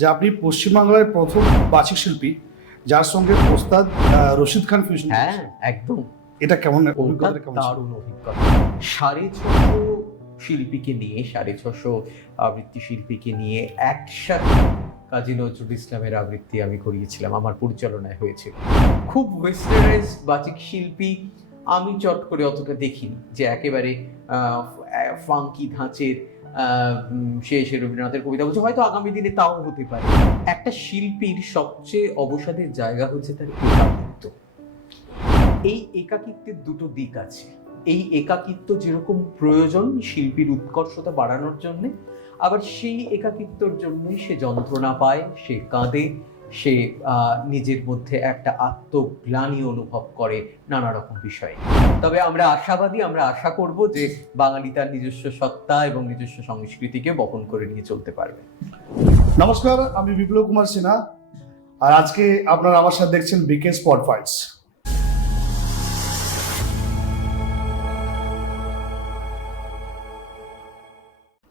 যে আপনি পশ্চিমবাংলার প্রথম বাচিক শিল্পী যার সঙ্গে ওস্তাদ রশিদ খান ফিউশন। হ্যাঁ, একদম। এটা কেমন ওটা অভিজ্ঞতা? কেমন ছিল? দারুণ অভিজ্ঞতা। 650 শিল্পীকে নিয়ে, 650 আবৃত্তি শিল্পীকে নিয়ে একসাথে কাজী নজরুল ইসলামের আবৃত্তি আমি করিয়েছিলাম, আমার পরিচালনায় হয়েছিল। খুব ওয়েস্টার্নাইজ বাচিক শিল্পী আমি চট করে অতটা দেখিনি, যে একেবারে ফাঙ্কি ধাঁচের সে রবীন্দ্রনাথের কবিতা বলছে, হয়তো আগামী দিনে তাও হতে পারে। একটা শিল্পীর সবচেয়ে অবসাদের জায়গা হচ্ছে তার একাকিত্ব। এই একাকিত্বের দুটো দিক আছে। এই একাকিত্ব যেরকম প্রয়োজন শিল্পীর উৎকর্ষতা বাড়ানোর জন্য, আবার সেই একাকিত্বর জন্যই সে যন্ত্রণা পায়, সে কাঁদে, সে নিজের মধ্যে একটা আত্মগ্লানি অনুভব করে নানা রকম বিষয়ে। তবে আমরা আশাবাদী, আমরা আশা করব যে বাঙালি তার নিজস্ব সত্তা এবং নিজস্ব সংস্কৃতিকে বহন করে নিয়ে চলতে পারবে। নমস্কার, আমি বিপ্লব কুমার সিনহা, আর আজকে আপনারা আমার সাথে দেখছেন বিকে স্পট ফাইটস।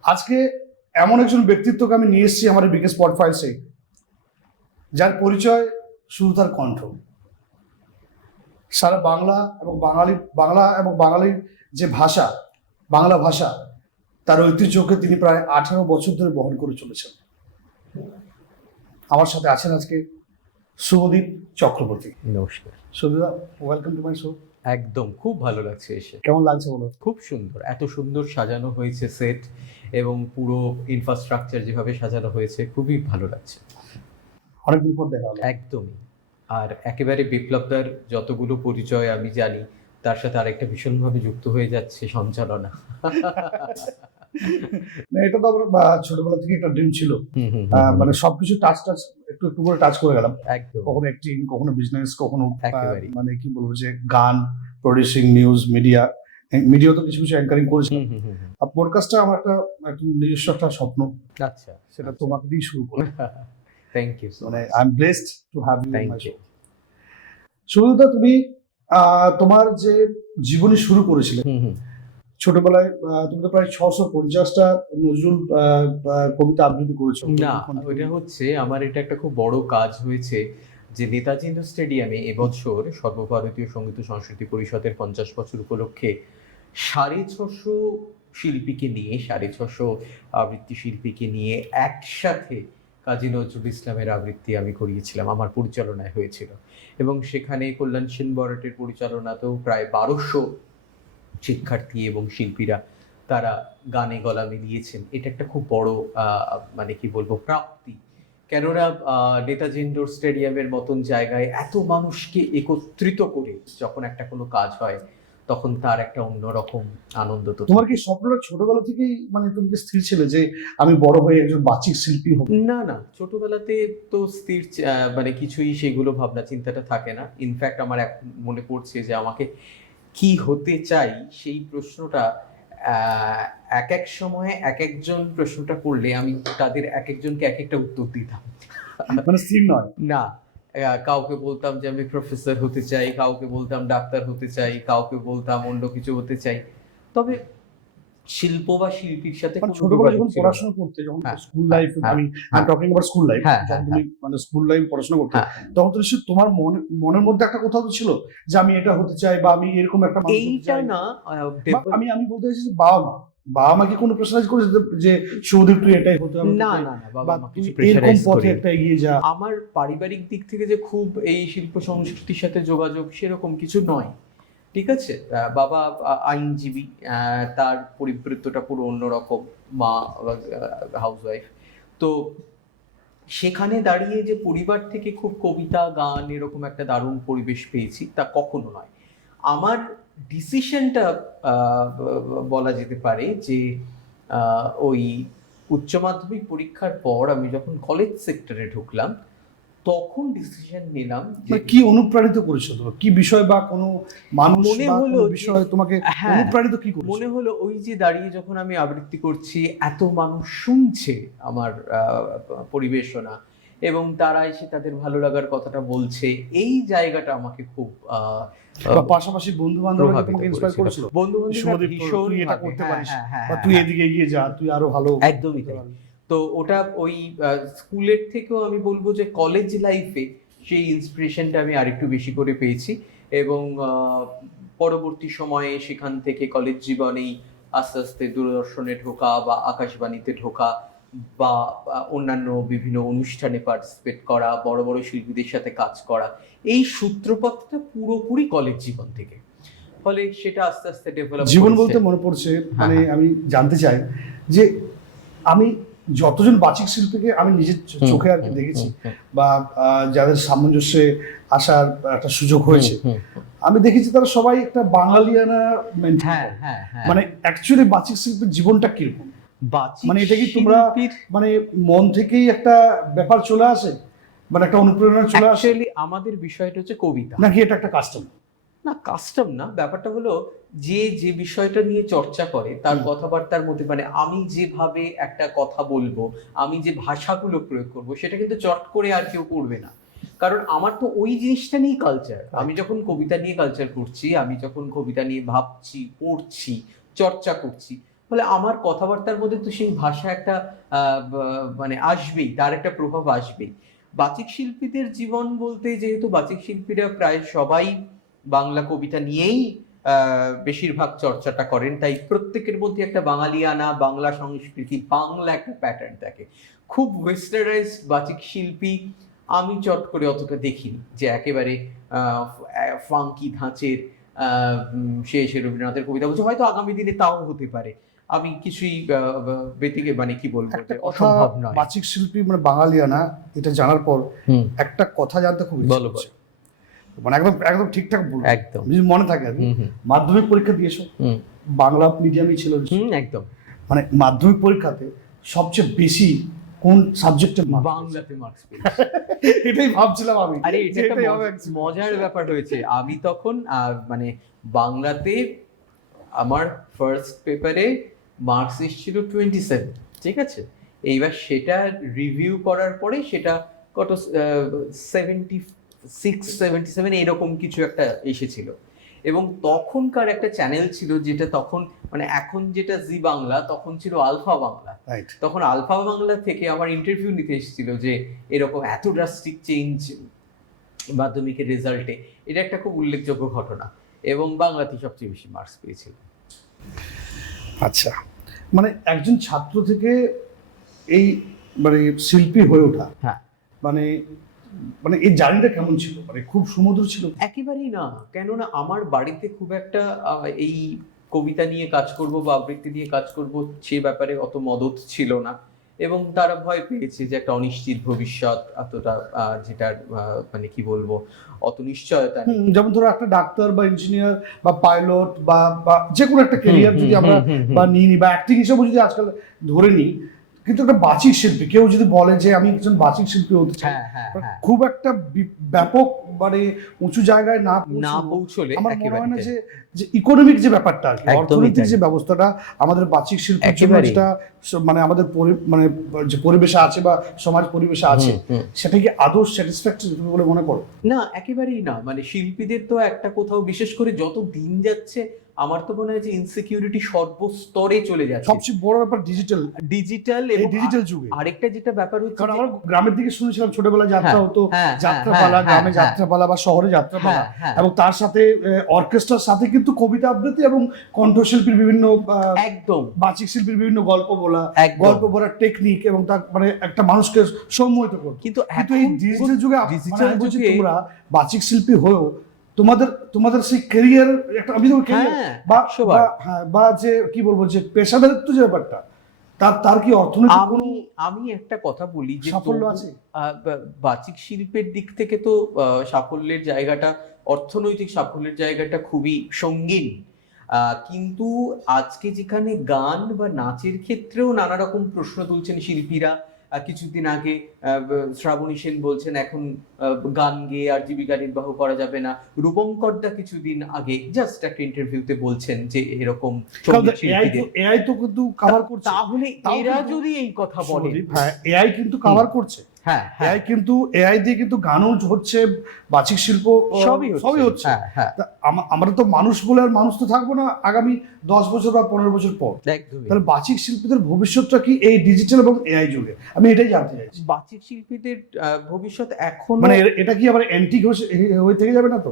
আজকে এমন একজন ব্যক্তিত্বকে আমি নিয়ে এসেছি আমার বিকে স্পট ফাইলসে, যার পরিচয় শুধু তার কণ্ঠ। সারা বাংলা এবং বাঙালির যে ভাষা, বাংলা ভাষা, তার ঐতিহ্যকে তিনি প্রায় 18 বছর ধরে বহন করে চলেছেন। আমার সাথে আছেন আজকে শুভদীপ চক্রবর্তী। নমস্কার Shubhadeep, welcome to my show. একদম, খুব ভালো লাগছে এসে। কেমন লাগছে বলো? খুব সুন্দর, এত সুন্দর সাজানো হয়েছে সেট, এবং পুরো ইনফ্রাস্ট্রাকচার যেভাবে সাজানো হয়েছে খুবই ভালো লাগছে। অনেকদিন পর দেখা হলো। একদমই। আর একেবারে বিপ্লবদার যতগুলো পরিচয় আমি জানি, তার সাথে আরেকটা ভীষণভাবে যুক্ত হয়ে যাচ্ছে সঞ্চালনা। না, এটা তো আমার ছোটবেলা থেকে একটা ড্রিম ছিল। মানে সবকিছু একটু করে টাচ করে গেলাম। একদম। কখনো অ্যাক্টিং, কখনো বিজনেস, কখনো একেবারেই। মানে কি বলবো, যে গান, প্রডিউসিং, নিউজ, মিডিয়া তো কিছু অ্যাঙ্কারিং করেছিলাম। আর পডকাস্টটা আমার একটা নিজস্ব একটা স্বপ্ন। আচ্ছা, সেটা তোমাকে দিয়ে শুরু করব। থ্যাংক ইউ সো মানে much. I am blessed to have you in thank my you. Show. শুরুতে তুমি তোমার যে জীবনী শুরু করেছিলে ছোটবেলায়, তুমি তো প্রায় 650টা নজরুল কবিতা আবৃত্তি করেছো। না, ওইটা হচ্ছে আমার এটা একটা খুব বড় কাজ হয়েছে, যে নেতাজি ইন্ডোর স্টেডিয়ামে এবছর সর্বভারতীয় সঙ্গীত ও সংস্কৃতি পরিষদের 50 বছর উপলক্ষে 650 শিল্পীকে নিয়ে, 650 আবৃত্তি শিল্পীকে নিয়ে একসাথে কাজী নজরুল ইসলামের আবৃত্তি আমি করিয়েছিলাম, আমার পরিচালনায় হয়েছিল। এবং সেখানে কল্যাণ সেন বরাটের পরিচালনাতেও প্রায় 1200 শিক্ষার্থী এবং শিল্পীরা তারা গানে গলা মিলিয়েছেন। এটা একটা খুব বড় মানে কি বলবো, প্রাপ্তি। কেননা নেতাজি ইন্ডোর স্টেডিয়ামের মতন জায়গায় এত মানুষকে একত্রিত করে যখন একটা কোনো কাজ হয়, তখন তার একটা অন্যরকম আনন্দ। তো তোমার কি স্বপ্নটা ছোটবেলা থেকেই, মানে তুমি কি স্থির ছিলে যে আমি বড় হয়ে একজন বাচিক শিল্পী হব? না না, ছোটবেলাতে তো স্থির মানে কিছুই সেগুলো ভাবনা চিন্তাটা থাকে না। ইনফ্যাক্ট আমার মনে পড়ছে যে আমাকে কি হতে চাই, সেই প্রশ্নটা এক এক সময়ে এক একজন প্রশ্নটা করলে আমি তাদের এক একজনকে এক একটা উত্তর দিতাম। মানে স্থির নয় না, কাউকে বলতাম যে আমি প্রফেসর হতে চাই, কাউকে বলতাম ডাক্তার হতে চাই, কাউকে বলতাম অন্য কিছু হতে চাই। তবে শিল্প বা শিল্পীর সাথে ছোটবেলায় যখন পড়াশোনা করতে, যখন স্কুল লাইফ, আমি টকিং অ্যাবাউট স্কুল লাইফ, যখন তুমি মানে স্কুল লাইফ পড়াশোনা করতে, তখন তো নিশ্চয়ই তোমার মনের মধ্যে একটা কোথাও তো ছিল যে আমি এটা হতে চাই, বা আমি এরকম একটা মানুষ হতে চাই। এইটা না, আমি বলতে চাইছি যে বাবা মা কি কোনো প্রেসারাইজ করেছে যে শুধু তুই এটাই হতে হবে? না না না, বাবা মা কিছু এরকম প্রেসারাইজ পথে করেনি। একটা এগিয়ে যা। আমার পারিবারিক দিক থেকে যে খুব এই শিল্প সংস্কৃতির সাথে যোগাযোগ সেরকম কিছু নয়, ঠিক আছে। বাবা আইনজীবী, তার পরিবৃত্তটা পুরো অন্যরকম, মা হাউসওয়াইফ। তো সেখানে দাঁড়িয়ে যে পরিবার থেকে খুব কবিতা, গান, এরকম একটা দারুণ পরিবেশ পেয়েছি, তা কখনো নয়। আমার ডিসিশনটা বলা যেতে পারে যে ওই উচ্চ মাধ্যমিক পরীক্ষার পর আমি যখন কলেজ সেক্টরে ঢুকলাম, তখন ডিসিশন নিলাম যে কি অনুপ্রাণিত করেছিল, কি বিষয় বা কোনো মানুষ মনে বা হলো কোনো বিষয় তোমাকে অনুপ্রাণিত কি করেছিল? মনে হলো ওই যে দাঁড়িয়ে যখন আমি আবৃত্তি করছি, এত মানুষ শুনছে আমার পরিবেশনা, এবং তারা এসে তাদের ভালো লাগার কথাটা বলছে, এই জায়গাটা আমাকে খুব পাশাপাশি বন্ধু বান্ধবরা তোমাকে ইন্সপায়ার করেছিল? বন্ধু বান্ধবরা ভীষণ তুই এটা করতে পারিস, বা তুই এদিকে এগিয়ে যা, তুই আরো ভালো। একদমই তাই। তো ওটা ওই স্কুলের থেকেও আমি বলবো যে কলেজ লাইফে সেই ইন্সপিরেশনটা আমি আরেকটু বেশি করে পেয়েছি, এবং পরবর্তী সময়ে সেখান থেকে কলেজ জীবনেই আস্তে আস্তে দূরদর্শনে ঢোকা বা আকাশবাণীতে ঢোকা বা অন্যান্য বিভিন্ন অনুষ্ঠানে পার্টিসিপেট করা, বড় বড় শিল্পীদের সাথে কাজ করা, এই সূত্রপাতটা পুরোপুরি কলেজ জীবন থেকে। ফলে সেটা আস্তে আস্তে ডেভেলপ। জীবন বলতে মনে পড়ছে, মানে আমি জানতে চাই যে আমি যতজন বাচিক শিল্পীকে আমি নিজের চোখে আর কি দেখেছি বা যাদের সামঞ্জস্যে আসার একটা সুযোগ হয়েছে, আমি দেখেছি তারা সবাই একটা বাঙালিয়ানা মানে অ্যাকচুয়ালি বাচিক শিল্পীর জীবনটা কিরকম, মানে এটা কি তোমরা মানে মন থেকেই একটা ব্যাপার চলে আসে, মানে একটা অনুপ্রেরণা চলে আসে? আমাদের বিষয়টা হচ্ছে কবিতা, নাকি এটা একটা কাস্টম? না, কাস্টম না, ব্যাপারটা হলো যে যে বিষয়টা নিয়ে চর্চা করে তার কথাবার্তার মধ্যে, মানে আমি যেভাবে একটা কথা বলবো, আমি যে ভাষাগুলো প্রয়োগ করব, সেটা কিন্তু চট করে আর কেউ করবে না, কারণ আমার তো ওই জিনিসটা নিয়ে কালচার। আমি যখন কবিতা নিয়ে কালচার করছি, আমি যখন কবিতা নিয়ে ভাবছি, পড়ছি, চর্চা করছি, ফলে আমার কথাবার্তার মধ্যে তো সেই ভাষা একটা মানে আসবেই, তার একটা প্রভাব আসবেই। বাচিক শিল্পীদের জীবন বলতে, যেহেতু বাচিক শিল্পীরা প্রায় সবাই বাংলা কবিতা নিয়েই বেশিরভাগ চর্চাটা করেন, তাই প্রত্যেকের মধ্যে একটা বাঙালিয়ানা, বাংলা সংস্কৃতি, বাংলা একটা প্যাটার্ন থাকে। খুব ওয়েস্টার্নাইজড বাচিক শিল্পী আমি চট করে অতটা দেখিনি, যে একেবারে ফাঙ্কি ধাঁচের সে রবীন্দ্রনাথের কবিতা বলছে, হয়তো আগামী দিনে তাও হতে পারে, আমি কিছুই বেতিকে মানে কি বলবো, অসম্ভব নয়। বাচিক শিল্পী মানে বাঙালিয়ানা, এটা জানার পর একটা কথা জানতে খুব ইচ্ছে করছে, মানে একদম একদম ঠিকঠাক বলবো, একদম যদি মনে থাকে। মাধ্যমিক পরীক্ষা দিয়েছো, বাংলা মিডিয়ামই ছিল একদম, মানে মাধ্যমিক পরীক্ষাতে সবচেয়ে বেশি কোন সাবজেক্টে বাংলাতে মার্কস পেয়েছি? এটাই ভাবছিলাম আমি। আরে এটা একটা মজার ব্যাপার হয়েছে, আমি তখন মানে বাংলাতে আমার ফার্স্ট পেপারে মার্কস এসেছিল 27, ঠিক আছে? এইবার সেটা রিভিউ করার পরে সেটা কত 76-77 এরকম কিছু একটা এসেছিল, এবং তখনকার একটা চ্যানেল ছিল যেটা তখন মানে এখন যেটা জি বাংলা, তখন ছিল আলফা বাংলা। তখন আলফা বাংলা থেকে আমার ইন্টারভিউ নিতে এসেছিল যে এরকম এত ড্রাস্টিক চেঞ্জ মাধ্যমিকের রেজাল্টে, এটা একটা খুব উল্লেখযোগ্য ঘটনা, এবং বাংলাতে সবচেয়ে বেশি মার্কস পেয়েছিল। আচ্ছা, মানে একজন ছাত্র থেকে এই মানে শিল্পী হয়ে ওঠা, হ্যাঁ, মানে মানে এই জার্নিটা কেমন ছিল? মানে খুব সুমধুর ছিল? একেবারেই না, কেননা আমার বাড়িতে খুব একটা এই কবিতা নিয়ে কাজ করব বা আবৃত্তি নিয়ে কাজ করব সে ব্যাপারে অত মদত ছিল না, এবং তারা ভয় পেয়েছে যে একটা অনিশ্চিত ভবিষ্যৎ, এতটা যেটার মানে কি বলবো, অত নিশ্চয়তা নেই। যেমন ধরো একটা ডাক্তার বা ইঞ্জিনিয়ার বা পাইলট বা যে কোনো একটা ক্যারিয়ার যদি আমরা বা নিই বা অ্যাক্টিং হিসেবে যদি আজকাল ধরে নিই, কিন্তু একটা বাচিক শিল্পী কেউ যদি বলে যে আমি একজন বাচিক শিল্পী হতে চাই, খুব একটা ব্যাপক মানে উঁচু জায়গায় না পৌঁছলে আমার মনে হয় না যে ইকোনমিক যে ব্যাপারটা আর কি, অর্থনৈতিক যে ব্যবস্থাটা আমাদের বাচিক শিল্পীর জন্য যেটা মানে আমাদের মানে যে পরিবেশে আছে বা সমাজ পরিবেশে আছে, সেটা কি আদৌ স্যাটিসফ্যাক্টরি বলে মনে করো? না, একেবারেই না। মানে শিল্পীদের তো একটা কোথাও, বিশেষ করে যত দিন যাচ্ছে, আমার তো মনে হয় যে ইনসিকিউরিটি সর্বস্তরে চলে যাচ্ছে। সবচেয়ে বড় ব্যাপার ডিজিটাল এবং ডিজিটাল যুগে আরেকটা যেটা ব্যাপার হচ্ছে, কারণ আমরা গ্রামের দিকে শুনেছিলাম ছোটবেলায় যাত্রা হতো, যাত্রাপালা, গ্রামে যাত্রাপালা বা শহরে যাত্রাপালা, এবং তার সাথে অর্কেস্ট্রার সাথে কিন্তু কবিতা আবৃত্তি এবং কণ্ঠশিল্পীর বিভিন্ন একদম বাচিক শিল্পীর বিভিন্ন গল্প বলার টেকনিক, এবং তার মানে একটা মানুষকে সম্মোহিত করতো। কিন্তু এই ডিজিটাল যুগে তোমরা বাচিক শিল্পী হয়েও তোমাদের সেই ক্যারিয়ার একটা আমি বা যে কি বলবো, যে পেশাদারিত্ব যে ব্যাপারটা, তার কি অর্থনৈতিক আমি একটা কথা বলি যে সাফল্য আছে? বাচিক শিল্পের দিক থেকে তো সাফল্যের জায়গাটা, অর্থনৈতিক সাফল্যের জায়গাটা খুবই সঙ্গীন, কিন্তু আজকে যেখানে গান বা নাচের ক্ষেত্রেও নানা রকম প্রশ্ন তুলছেন শিল্পীরা। কিছুদিন আগে শ্রাবণী সেন বলছেন এখন গান গেয়ে আর জীবিকা নির্বাহ করা যাবে না। রূপঙ্করদা কিছুদিন আগে জাস্ট একটা ইন্টারভিউতে বলছেন যে এরকম এআই তো কিন্তু কভার করছে। তাহলে এরা যদি এই কথা বলে, হ্যাঁ এআই কিন্তু কভার করছে। হ্যাঁ এআই কিন্তু এআই দিয়ে কিন্তু গানও হচ্ছে, বাচিক শিল্প সবই হচ্ছে। তা আমরা তো মানুষ বলে আর মানুষ তো থাকবো না আগামী 10 বছর বা 15 বছর পর। তাহলে বাচিক শিল্পীদের ভবিষ্যৎটা কি এই ডিজিটাল এবং এআই যুগে? আমি এটাই জানতে চাইছি। বাচিক শিল্পীদের ভবিষ্যৎ এখন মানে এটা কি আবার অ্যান্টিক হয়ে থেকে যাবে না তো,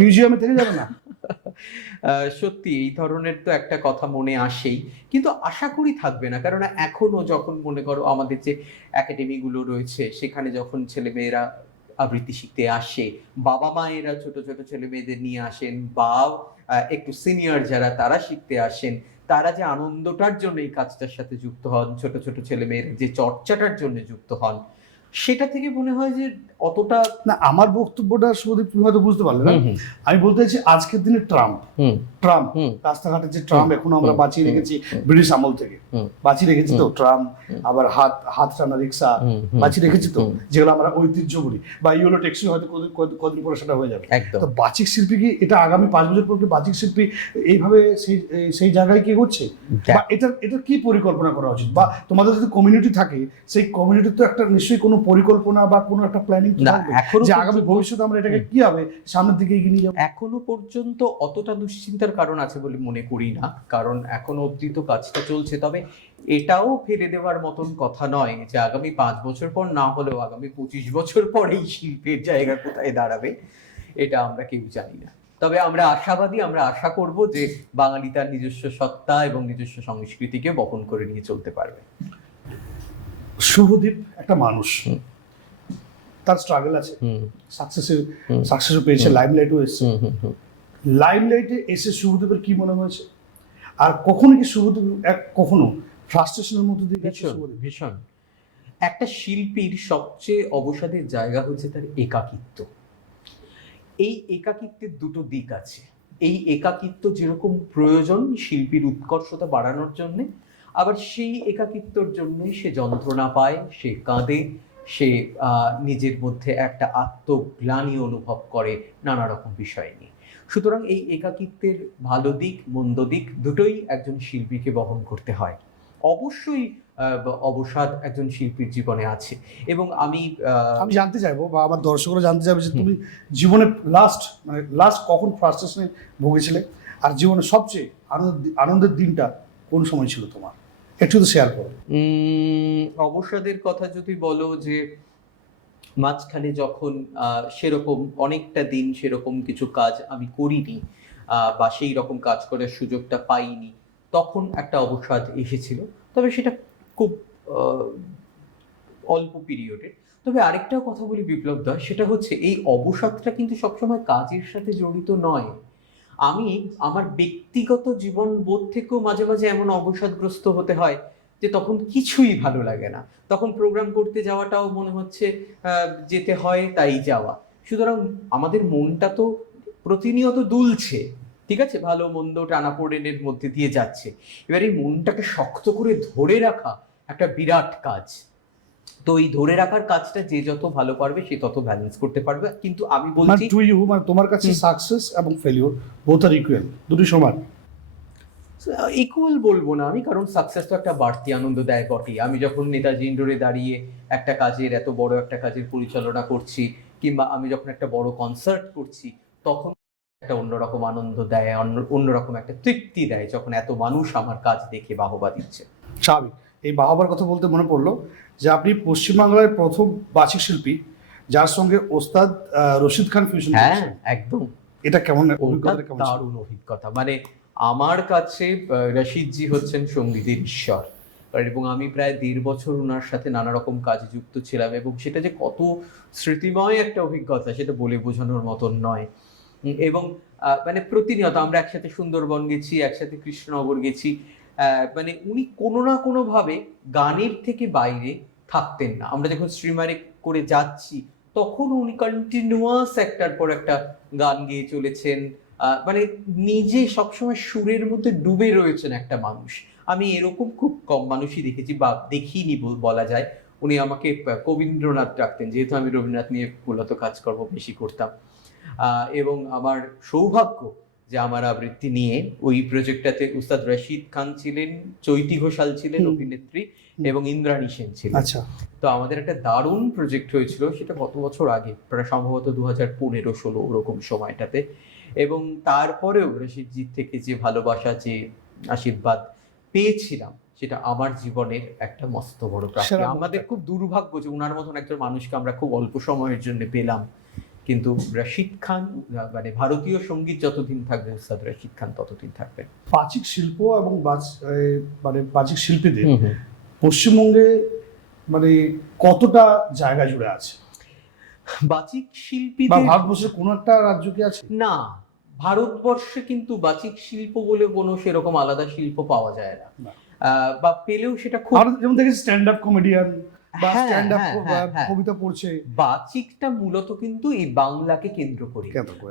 মিউজিয়ামে থেকে যাবে না? সত্যি এই ধরনের তো একটা কথা মনে আসেই, কিন্তু আশা করি থাকবে না। কারণ এখনো যখন মনে করো আমাদের যে একাডেমিগুলো রয়েছে সেখানে যখন ছেলেমেয়েরা আবৃত্তি শিখতে আসে, বাবা মায়েরা ছোট ছোট ছেলে মেয়েদের নিয়ে আসেন, বা একটু সিনিয়র যারা তারা শিখতে আসেন, তারা যে আনন্দটার জন্য এই কাজটার সাথে যুক্ত হন, ছোট ছোট ছেলে মেয়েরা যে চর্চাটার জন্য যুক্ত হন, সেটা থেকে মনে হয় যে অতটা না। আমার বক্তব্যটা শুধু তুমি হয়তো বুঝতে পারলে না। আমি বলতে চাইছি আজকের দিনে ট্রাম্প রাস্তাঘাটে যে ট্রাম্প এখন আমরা বাঁচিয়ে রেখেছি ব্রিটিশ আমল থেকে, বাঁচিয়ে রেখেছি তো ট্রাম্প, আবার হাত টানা রিক্সা বাঁচিয়ে রেখেছি তো, যেগুলো আমরা ঐতিহ্য বলি, বা ইউলো ট্যাক্সি হয়তো কদিন পরে সেটা হয়ে যাবে। তো বাচিক শিল্পী কি এটা আগামী 5 বছর পর কি বাচিক শিল্পী এইভাবে সেই জায়গায় কি হচ্ছে, বা এটা কি পরিকল্পনা করা উচিত? বা তোমাদের যদি কমিউনিটি থাকে, সেই কমিউনিটির তো একটা নিশ্চয়ই কোনো পরিকল্পনা বা কোনো একটা প্ল্যানিং যে আগামী ভবিষ্যতে আমরা এটাকে কি হবে সামনের দিকে এগিয়ে নিয়ে যাবো। এখনো পর্যন্ত অতটা দুশ্চিন্তার কারণ আছে বলে মনে করি না, কারণ এখনো অবধি তো কাজটা চলছে। তবে এটাও ফেলে দেওয়ার মতন কথা নয় যে আগামী 5 বছর পর না হলেও আগামী 25 বছর পর এই শিল্পের জায়গা কোথায় দাঁড়াবে এটা আমরা কেউ জানি না। তবে আমরা আশাবাদী, আমরা আশা করব যে বাঙালি তার নিজস্ব সত্তা এবং নিজস্ব সংস্কৃতিকে বহন করে নিয়ে চলতে পারবে। শুভদীপ একটা মানুষ, তার স্ট্রাগল আছে, সাকসেসও পেয়েছে, লাইমলাইটও এসেছে। লাইমলাইটে এসে শুভদীপের কি মনে হয়েছে? আর কখনো কি শুভদীপ কখনো ফ্রাস্ট্রেশনের মধ্যে দিয়ে গেছে? ভীষণ। একটা শিল্পীর সবচেয়ে অবসাদের জায়গা হচ্ছে তার একাকিত্ব। এই একাকিত্বের দুটো দিক আছে। এই একাকিত্ব যেরকম প্রয়োজন শিল্পীর উৎকর্ষতা বাড়ানোর জন্যে, আবার সেই একাকিত্বর জন্যই সে যন্ত্রণা পায়, সে কাঁদে, সে নিজের মধ্যে একটা আত্মগ্লানি অনুভব করে নানা রকম বিষয় নিয়ে। সুতরাং এই একাকিত্বের ভালো দিক মন্দ দিক দুটোই একজন শিল্পীকে বহন করতে হয়। অবশ্যই অবসাদ একজন শিল্পীর জীবনে আছে, এবং আমি জানতে চাইবো, বা আমার দর্শকরা জানতে চাইবে যে তুমি জীবনে লাস্ট কখন ফ্রাস্ট্রেশনে ভুগেছিলে, আর জীবনে সবচেয়ে আনন্দের দিনটা কোন সময় ছিল তোমার? একটু তো শেয়ার করো। অবসাদের কথা যদি বলো, যে মাঝখানে যখন সেরকম অনেকটা দিন সেরকম কিছু কাজ আমি করিনি, বা সেই রকম কাজ করার সুযোগটা পাইনি, তখন একটা অবসাদ এসেছিল। তবে সেটা খুব অল্প পিরিয়ডের। তবে আরেকটা কথা বলি বিপ্লব দা, সেটা হচ্ছে এই অবসাদটা কিন্তু সবসময় কাজের সাথে জড়িত নয়। আমি আমার ব্যক্তিগত জীবন বোধ থেকেও মাঝে মাঝে এমন অবসাদগ্রস্ত হতে হয় যে তখন কিছুই ভালো লাগে না, তখন প্রোগ্রাম করতে যাওয়াটাও মনে হচ্ছে যেতে হয় তাই যাওয়া। সুতরাং আমাদের মনটা তো প্রতিনিয়ত দুলছে, ঠিক আছে, ভালো মন্দ টানাপোড়েনের মধ্যে দিয়ে যাচ্ছে। এবার এই মনটাকে শক্ত করে ধরে রাখা একটা বিরাট কাজ। তো এই ধরে রাখার কাজটা যে যত ভালো পারবে সে তত ব্যালেন্স করতে পারবে। কিন্তু আমি বলছি তোমার কাছে সাকসেস এবং ফেলিওর বোথ আর ইকুয়াল, দুটো সমান? ইকুয়াল বলবো না আমি, কারণ সাকসেস তো একটা বাড়তি আনন্দ দেয় বটেই। আমি যখন নেতাজি ইন্ডোরে দাঁড়িয়ে একটা কাজের, এত বড় একটা কাজের পরিচালনা করছি, কিংবা আমি যখন একটা বড় কনসার্ট করছি, তখন একটা অন্যরকম আনন্দ দেয়, অন্যরকম একটা তৃপ্তি দেয় যখন এত মানুষ আমার কাজ দেখে বাহবা দিচ্ছে। স্বাভাবিক। এই বাহবার কথা বলতে মনে পড়লো যে আপনি পশ্চিমবাংলার প্রথম বাচিক শিল্পী যার সঙ্গে ওস্তাদ রশিদ খান ফিউশন। হ্যাঁ একদম। এটা কেমন অভিজ্ঞতা? দারুণ অভিজ্ঞতা। মানে আমার কাছে রশিদজি হচ্ছেন সঙ্গীতের ঈশ্বর, এবং আমি প্রায় 1.5 বছর ওনার সাথে নানা রকম কাজে যুক্ত ছিলাম, এবং সেটা যে কত স্মৃতিময় একটা অভিজ্ঞতা সেটা বলে বোঝানোর মতন নয়। এবং মানে প্রতিনিয়ত আমরা একসাথে সুন্দরবন গেছি, একসাথে কৃষ্ণনগর গেছি, মানে উনি কোনো না কোনো ভাবে গানের থেকে বাইরে থাকতেন না। আমরা যখন স্ট্রিমারে করে যাচ্ছি তখন উনি কন্টিনিউয়াস একটার পর একটা গান গেয়ে চলেছেন, মানে নিজে সবসময় সুরের মধ্যে ডুবে রয়েছেন একটা মানুষ। আমি এরকম খুব কম মানুষই দেখেছি, বা দেখিনি বলা যায়। উনি আমাকে কবীন্দ্রনাথ ডাকতেন, যেহেতু আমি রবীন্দ্রনাথ নিয়ে মূলত কাজকর্ম বেশি করতাম। এবং আমার সৌভাগ্য যে আমার আবৃত্তি নিয়ে। ওই প্রজেক্টটাতে উস্তাদ রশিদ খান ছিলেন, চৈতি ঘোষাল ছিলেন অভিনেত্রী, এবং ইন্দ্রাণী সেন ছিলেন। আচ্ছা, তো আমাদের একটা দারুণ প্রজেক্ট হয়েছিল, সেটা গত বছর আগে, প্রায় সম্ভবত 2015-16 ওরকম সময়টাতে। এবং তারপরেও রশিদজির থেকে যে ভালোবাসা, যে আশীর্বাদ পেয়েছিলাম, সেটা আমার জীবনের একটা মস্ত বড় প্রাপ্তি। সেরা আমাদের খুব দুর্ভাগ্য যে উনার মতন একজন মানুষকে আমরা খুব অল্প সময়ের জন্য পেলাম। কিন্তু রশিদ খান, মানে ভারতীয় সঙ্গীত যতদিন থাকবে, উস্তাদ রশিদ খান ততদিন থাকবেন। বাচিক শিল্প এবং মানে বাচিক শিল্পীদের পশ্চিমবঙ্গে মানে কতটা জায়গা জুড়ে আছে? বাচিক বা শিল্পীদের ভারতবর্ষের কোন একটা রাজ্য কি আছে? না, ভারতবর্ষে কিন্তু বাচিক শিল্প বলে কোনো সেরকম আলাদা শিল্প পাওয়া যায় না। না। বা পেলেও সেটা খুব, আমরা যেমন দেখেছি স্ট্যান্ড আপ কমেডিয়ান বা হ্যাঁ, স্ট্যান্ড আপ হ্যাঁ। কবিতা পড়ছে। বাচিকটা মূলত কিন্তু এই বাংলাকে কেন্দ্র করে,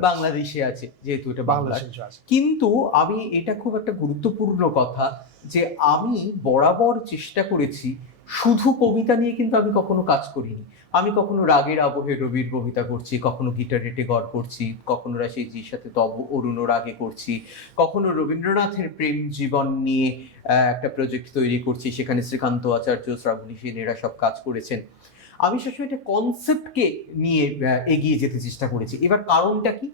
বাংলাদেশে আছে যেহেতু এটা বাংলা। বাংলাদেশে আছে। কিন্তু আমি এটা খুব একটা গুরুত্বপূর্ণ কথা যে আমি বরাবর চেষ্টা করেছি, শুধু কবিতা নিয়ে কিন্তু আমি কখনো কাজ করিনি। আমি কখনো রাগের আবহে রবির কবিতা করছি, কখনো গিটারেটে গড় করছি, কখনো রাশিদজির সাথে তব অরুণ রাগে করছি, কখনো রবীন্দ্রনাথের প্রেম জীবন নিয়ে একটা প্রজেক্ট তৈরি করছি, সেখানে শ্রীকান্ত আচার্য, শ্রাবণী সেন এরা সব কাজ করেছেন। আমি সবসময় একটা কনসেপ্টকে নিয়ে এগিয়ে যেতে চেষ্টা করেছি। এবার কারণটা কি?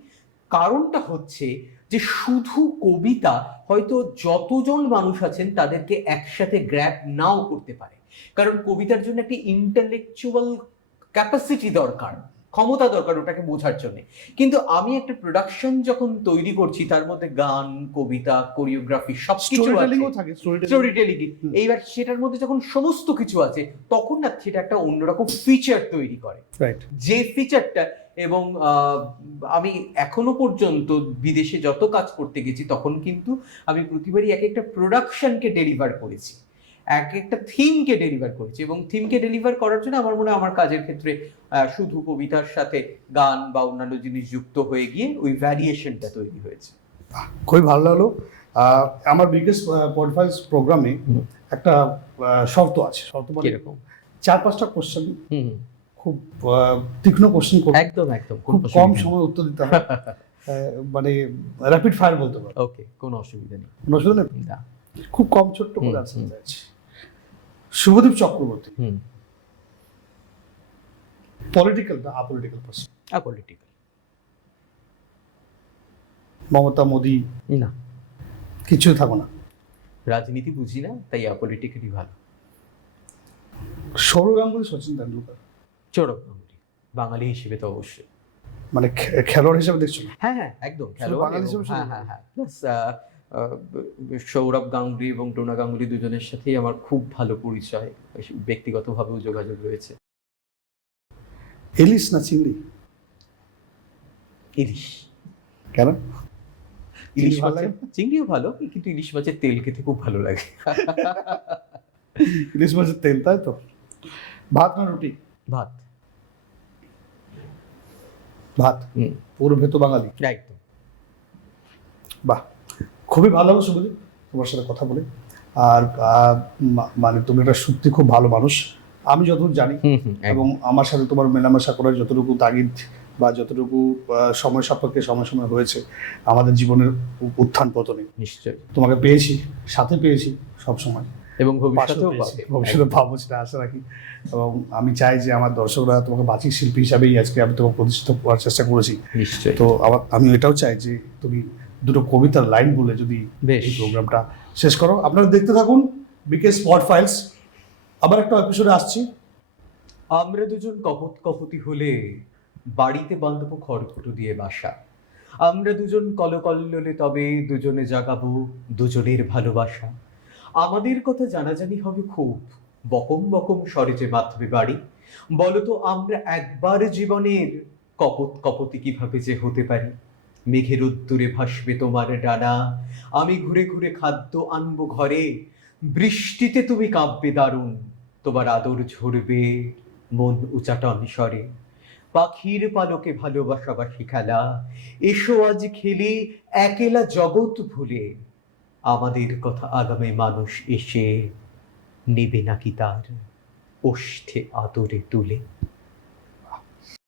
কারণটা হচ্ছে যে শুধু কবিতা হয়তো যতজন মানুষ আছেন তাদেরকে একসাথে গ্র্যাব নাও করতে পারে, কারণ কবিতার জন্য একটি ইন্টেলেকচুয়াল ক্যাপাসিটি দরকার, ক্ষমতা দরকার ওটাকে বোঝার জন্য। কিন্তু আমি একটা প্রোডাকশন যখন তৈরি করছি, তার মধ্যে গান, কবিতা, কোরিওগ্রাফি সবকিছু আছে, স্টোরি টেলিং। এইবার সেটার মধ্যে যখন সমস্ত কিছু আছে, তখন না সেটা একটা অন্যরকম ফিচার তৈরি করে, যে ফিচারটা। এবং আমি এখনো পর্যন্ত বিদেশে যত কাজ করতে গেছি, তখন কিন্তু আমি প্রতিবারই এক একটা প্রোডাকশনকে ডেলিভার করেছি, এক একটা থিমকে ডেলিভার করেছি। এবং থিমকে ডেলিভার করার জন্য আমার মনে হয় আমার কাজের ক্ষেত্রে শুধু কবিতার সাথে গান বা অন্যান্য জিনিস যুক্ত হয়ে গিয়ে ওই ভ্যারিয়েশনটা তৈরি হয়েছে। খুবই ভালো লাগলো। আমার বিগেস্ট পডকাস্ট প্রোগ্রামে একটা শর্ত আছে। শর্ত মানে কিরকম? 4-5টা কোশ্চেন, খুব তীক্ষ্ণ কোশ্চেন করব, একদম খুব কম সময় উত্তর দিতে হবে। মানে র্যাপিড ফায়ার বলতে পারো। ওকে, কোনো অসুবিধা নেই। কোনো অসুবিধা নেই? না। খুব কম ছোট্ট করে আনসার চাইছি। শুভদীপ চক্রবর্তী পলিটিক্যাল না আপলিটিক্যাল পারসন? আপলিটিক্যাল। মমতা মোদি? না, কিছু থাকো না। রাজনীতি বুঝি না, তাই আপলিটিক্যালই ভালো। সৌরভ গাঙ্গুলি, সচিন তেন্ডুলকার? সৌরভ গাঙ্গুলি, বাঙালি হিসেবে তো অবশ্যই। মানে খেলোয়াড় হিসেবে দেখছো? হ্যাঁ হ্যাঁ, একদম খেলোয়াড় বাঙালি হিসেবে। হ্যাঁ। সৌরভ গাঙ্গুলি এবং ডোনা গাঙ্গুলি দুজনের সাথেই আমার খুব ভালো পরিচয়, ব্যক্তিগতভাবেও যোগাযোগ রয়েছে। ইলিশ না চিংড়ি? ইলিশ। কেন? ইলিশ মাছের, চিংড়িও ভালো, কিন্তু ইলিশ মাছের তেল খেতে খুব ভালো লাগে। ইলিশ মাছের তেল, তাই তো। ভাত না রুটি? ভাত। ভাত। পুরো ভেতো বাঙালি একদম। বাহ, খুবই ভালো লাগলো শুভদীপ তোমার সাথে কথা বলে। আর মানে তুমি একটা সত্যি খুব ভালো মানুষ, আমি যতটুকু জানি। এবং আমার সাথে তোমার মেলামেশা করার যতটুকু তাগিদ বা যতটুকু সময় সাপেক্ষে সময় হয়েছে আমাদের জীবনের উত্থান পতনে, নিশ্চয়ই তোমাকে পেয়েছি, সাথে পেয়েছি সব সময়, এবং ভবিষ্যতে পাবো সেটা আশা রাখি। এবং আমি চাই যে আমার দর্শকরা তোমাকে বাচিক শিল্পী হিসাবেই আজকে আমি তোমাকে প্রতিষ্ঠিত করার চেষ্টা করেছি। নিশ্চয়ই। তো আমি এটাও চাই যে তুমি দুটো কবিতার লাইন বলে যদি এই প্রোগ্রামটা শেষ করো। আপনারা দেখতে থাকুন বিকে স্পট ফাইলস। আবার একটা এপিসোডে আসছি। আমরা দুজন কপতি হলে বাড়িতে বাঁধবো খড়কুটো দিয়ে বাসা। আমরা দুজন কলকল্লোলে তবে দুজনে জাগাবো দুজনের ভালোবাসা। আমাদের কথা জানাজানি হবে খুব, বকম বকম স্বরে যে বাঁধবে বাড়ি। বলতো আমরা একবার জীবনের কপতি কিভাবে যে হতে পারি। মেঘের উত্তরে ভাসবে তোমার ডানা, আমি ঘুরে ঘুরে খাদ্য আনবো ঘরে। বৃষ্টিতে তুমি কাঁপবে দারুণ, তোমার আদর ঝরবে মন উচাটন স্বরে। পাখির পালকে ভালোবাসাবাসি খেলা, এসো আজ খেলি একেলা জগৎ ভুলে। আমাদের কথা আগামী মানুষ এসে নেবে নাকি তার ওষ্ঠে আদরে তুলে।